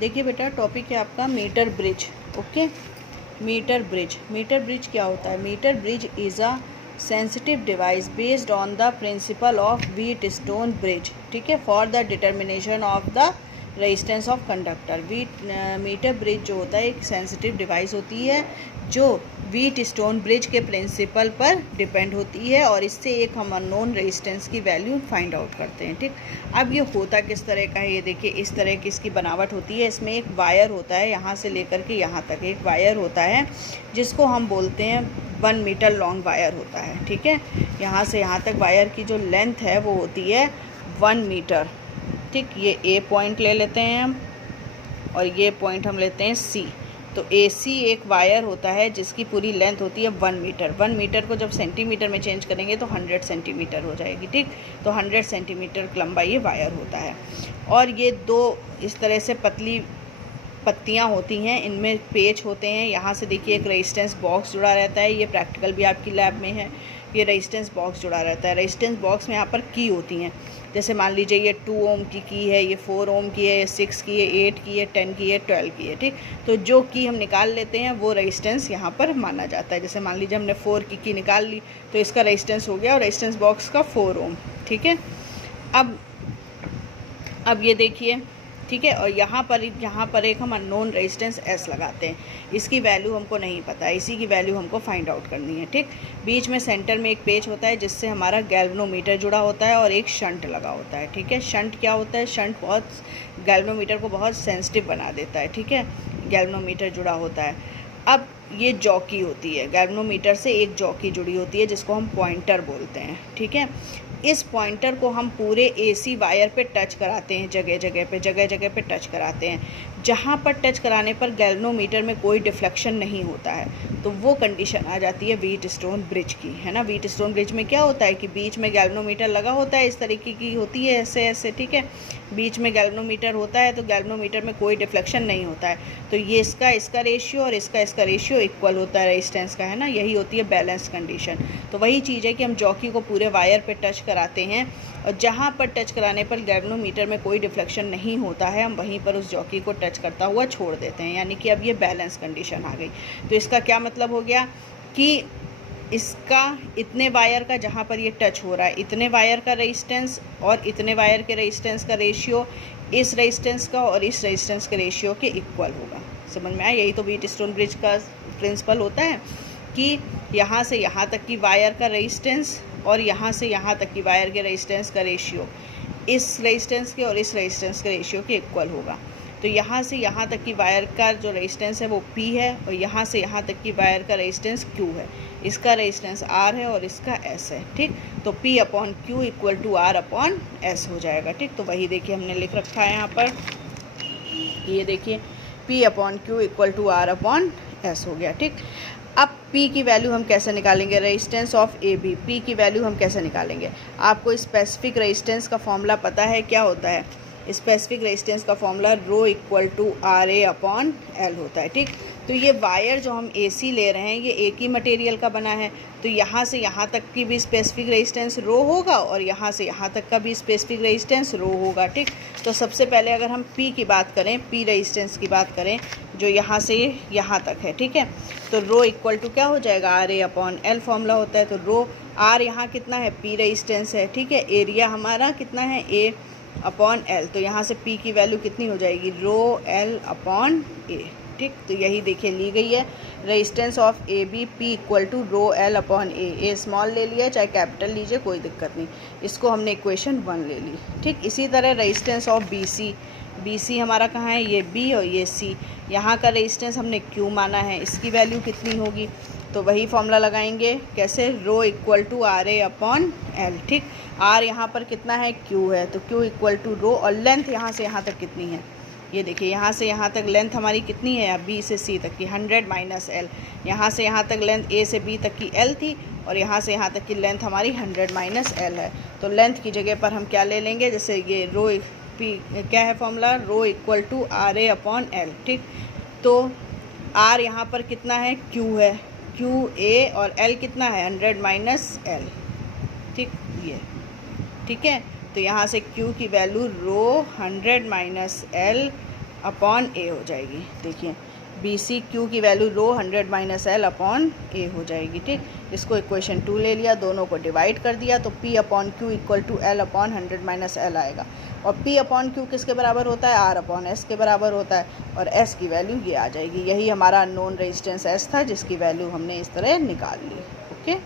देखिए बेटा, टॉपिक है आपका metre bridge. Okay, metre bridge क्या होता है? Metre bridge is a sensitive device based on the principle of Wheatstone bridge, ठीक है, for the determination of the resistance of conductor. Metre bridge जो होता है एक सेंसिटिव डिवाइस होती है जो व्हीटस्टोन ब्रिज के प्रिंसिपल पर डिपेंड होती है और इससे एक हम अननोन रेजिस्टेंस की वैल्यू फाइंड आउट करते हैं। ठीक, अब ये होता किस तरह का है? ये देखिए, इस तरह की इसकी बनावट होती है। इसमें एक वायर होता है, यहाँ से लेकर के यहाँ तक एक वायर होता है जिसको हम बोलते हैं 1 मीटर लॉन्ग वायर होता है। ठीक है, यहाँ से यहाँ तक वायर की जो लेंथ है वो होती है 1 मीटर। ठीक, ये ए पॉइंट ले लेते हैं हम और ये पॉइंट हम लेते हैं सी। तो ए सी एक वायर होता है जिसकी पूरी लेंथ होती है 1 मीटर। 1 मीटर को जब सेंटीमीटर में चेंज करेंगे तो 100 सेंटीमीटर हो जाएगी। ठीक, तो 100 सेंटीमीटर लंबा ये वायर होता है और ये दो इस तरह से पतली पत्तियां होती हैं, इनमें पेच होते हैं। यहाँ से देखिए एक रेजिस्टेंस बॉक्स जुड़ा रहता है, ये प्रैक्टिकल भी आपकी लैब में है। ये रेजिस्टेंस बॉक्स जुड़ा रहता है। रेजिस्टेंस बॉक्स में यहाँ पर की होती हैं, जैसे मान लीजिए ये 2 ओम की है, ये 4 ओम की है, ये 6 की है, 8 की है, 10 की है, 12 की है। ठीक, तो जो की हम निकाल लेते हैं वो रेजिस्टेंस यहाँ पर माना जाता है। जैसे मान लीजिए हमने 4 की निकाल ली तो इसका रेजिस्टेंस हो गया और रेजिस्टेंस बॉक्स का 4 ओम। ठीक है, अब ये देखिए, ठीक है, और यहाँ पर एक हम अननोन रेजिस्टेंस एस लगाते हैं। इसकी वैल्यू हमको नहीं पता है, इसी की वैल्यू हमको फाइंड आउट करनी है। ठीक, बीच में सेंटर में एक पेच होता है जिससे हमारा गैल्वेनोमीटर जुड़ा होता है और एक शंट लगा होता है। ठीक है, शंट क्या होता है? शंट बहुत गैल्वेनोमीटर को बहुत सेंसिटिव बना देता है। ठीक है, गैल्वेनोमीटर जुड़ा होता है। अब ये जॉकी होती है, गैल्वेनोमीटर से एक जॉकी जुड़ी होती है जिसको हम पॉइंटर बोलते हैं। ठीक है, इस पॉइंटर को हम पूरे एसी वायर पे टच कराते हैं, जगह जगह पे टच कराते हैं। जहाँ पर टच कराने पर गैल्वेनोमीटर में कोई डिफ्लेक्शन नहीं होता है, तो वो कंडीशन आ जाती है व्हीटस्टोन ब्रिज की, है ना। व्हीटस्टोन ब्रिज में क्या होता है कि बीच में गैल्वेनोमीटर लगा होता है, इस तरीके की होती है, ऐसे ऐसे। ठीक है, बीच में गैल्वेनोमीटर होता है तो गैल्वेनोमीटर में कोई डिफ्लेक्शन नहीं होता है, तो ये इसका रेशियो और इसका रेशियो इक्वल होता है रेजिस्टेंस का, है ना। यही होती है बैलेंस कंडीशन। तो वही चीज़ है कि हम जॉकी को पूरे वायर पे टच कराते हैं और जहाँ पर टच कराने पर गैल्वेनोमीटर में कोई डिफ्लेक्शन नहीं होता है, हम वहीं पर उस जॉकी को टच करता हुआ छोड़ देते हैं, यानी कि अब ये बैलेंस कंडीशन आ गई। तो इसका क्या मतलब हो गया कि इसका इतने वायर का जहाँ पर ये टच हो रहा है, इतने वायर का रेजिस्टेंस और इतने वायर के रेजिस्टेंस का रेशियो इस रेजिस्टेंस का और इस रेजिस्टेंस के रेशियो के इक्वल होगा। समझ में आया? यही तो व्हीटस्टोन ब्रिज का प्रिंसिपल होता है कि यहाँ से यहाँ तक की वायर का रेजिस्टेंस और यहाँ से यहाँ तक की वायर के रेजिस्टेंस का रेशियो इस रेजिस्टेंस के और इस रेजिस्टेंस के रेशियो के इक्वल होगा। तो यहाँ से यहाँ तक की वायर का जो रेजिस्टेंस है वो P है और यहाँ से यहाँ तक की वायर का रेजिस्टेंस Q है। इसका रेजिस्टेंस R है और इसका S है। ठीक, तो P/Q इक्वल टू R/S हो जाएगा। ठीक, तो वही देखिए हमने लिख रखा है यहाँ पर, ये देखिए P/Q इक्वल टू R/S हो गया। ठीक, अब P की वैल्यू हम कैसे निकालेंगे? रेजिस्टेंस ऑफ AB, P की वैल्यू हम कैसे निकालेंगे? आपको स्पेसिफिक रेजिस्टेंस का फॉर्मूला पता है, क्या होता है? स्पेसिफिक रेजिस्टेंस का formula rho equal to RA/L होता है। ठीक, तो ये वायर जो हम AC ले रहे हैं ये एक ही मटेरियल का बना है, तो यहाँ से यहाँ तक की भी स्पेसिफिक रेजिस्टेंस रो होगा और यहाँ से यहाँ तक का भी स्पेसिफिक रेजिस्टेंस रो होगा। ठीक, तो सबसे पहले अगर हम P की बात करें, P रेजिस्टेंस की बात करें जो यहाँ से यहाँ तक है, ठीक है, तो रो इक्वल टू क्या हो जाएगा? RA/L फॉर्मूला होता है। तो रो R यहाँ कितना है? P रेजिस्टेंस है। ठीक है, एरिया हमारा कितना है? A/L, तो यहाँ से P की वैल्यू कितनी हो जाएगी? रो L/A। ठीक, तो यही देखिए ली गई है resistance of AB P equal to rho L/A। A small ले लिया चाहे कैपिटल लीजिए, कोई दिक्कत नहीं, इसको हमने इक्वेशन 1 ले ली। ठीक, इसी तरह रेजिस्टेंस ऑफ BC हमारा कहाँ है? ये B और ये C। यहाँ का रेजिस्टेंस हमने Q माना है, इसकी वैल्यू कितनी होगी? तो वही फॉर्मूला लगाएंगे, कैसे? रो इक्वल टू RA/L। ठीक, R यहाँ पर कितना है? Q है, तो Q इक्वल टू रो, और लेंथ यहाँ से यहाँ तक कितनी है? ये देखिए यहाँ से यहाँ तक लेंथ हमारी कितनी है? B से C तक की 100 माइनस L। यहाँ से यहाँ तक लेंथ A से B तक की L थी और यहाँ से यहाँ तक की लेंथ हमारी 100 माइनस L है। तो लेंथ की जगह पर हम क्या ले लेंगे? जैसे ये रो P क्या है formula? Rho equal to RA/L। ठीक, तो R यहाँ पर कितना है? Q है, QA, और L कितना है? 100 माइनस L। ठीक, ये ठीक है, तो यहाँ से Q की वैल्यू रो 100 माइनस L अपॉन ए हो जाएगी। देखिए बी सी क्यू की वैल्यू रो 100 माइनस एल अपॉन ए हो जाएगी। ठीक, इसको इक्वेशन 2 ले लिया, दोनों को डिवाइड कर दिया तो P upon Q equal to L upon 100 minus L आएगा। और पी अपॉन क्यू किसके बराबर होता है? आर अपॉन एस के बराबर होता है, और एस की वैल्यू ये आ जाएगी। यही हमारा अननोन रेजिस्टेंस एस था जिसकी वैल्यू हमने इस तरह निकाल ली। ओके।